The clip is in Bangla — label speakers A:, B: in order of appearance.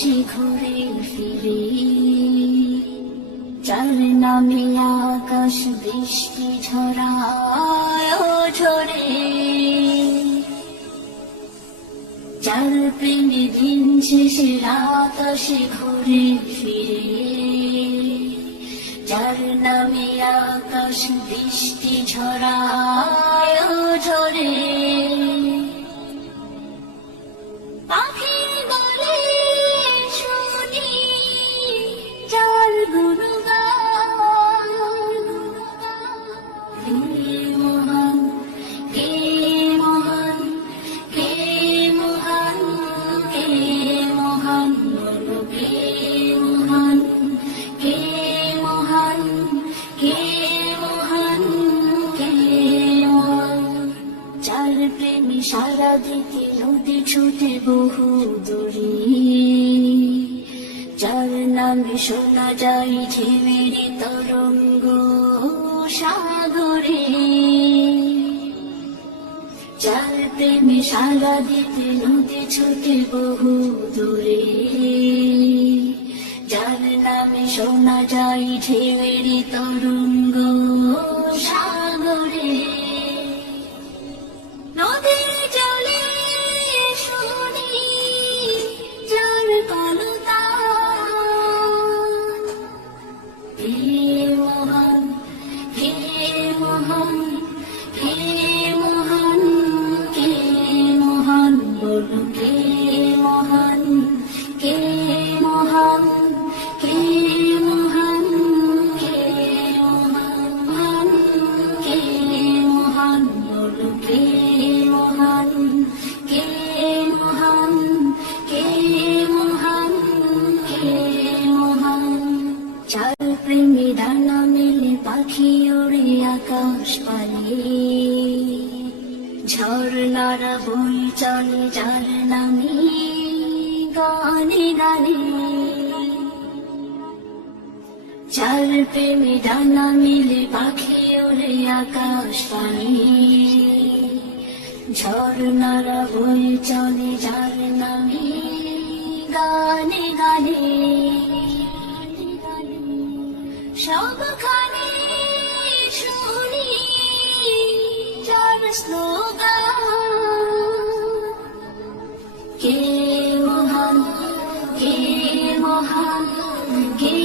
A: আসে ঘুরে ফিরে যার নামে আকাশ বৃষ্টি ঝরায় ঝরে যার প্রেমে দিন শেষে রাত ঘুরে ফিরে যার নামে আকাশ বৃষ্টি ঝরায় সারা দিতে নদী ছুটে বহু দূরে। যার নামে শোনা যায় ঝিমির তরঙ্গ সাগরে। যার প্রেমে সারা দিতে নদী ছুটে বহু দূরে। যার নামে শোনা যায় ঝিমির তরঙ্গ পাখি ওড়ে আকাশ পানে। ঝর্ণারা বই চলে যার নামে, গানে গানে। চার প্রেমী ডানা মিলে পাখি ওড়ে আকাশ পানে। ঝর্ণারা বই চলে যার নামে, গানে গানে। সবখানে যার মহান কে মহান কে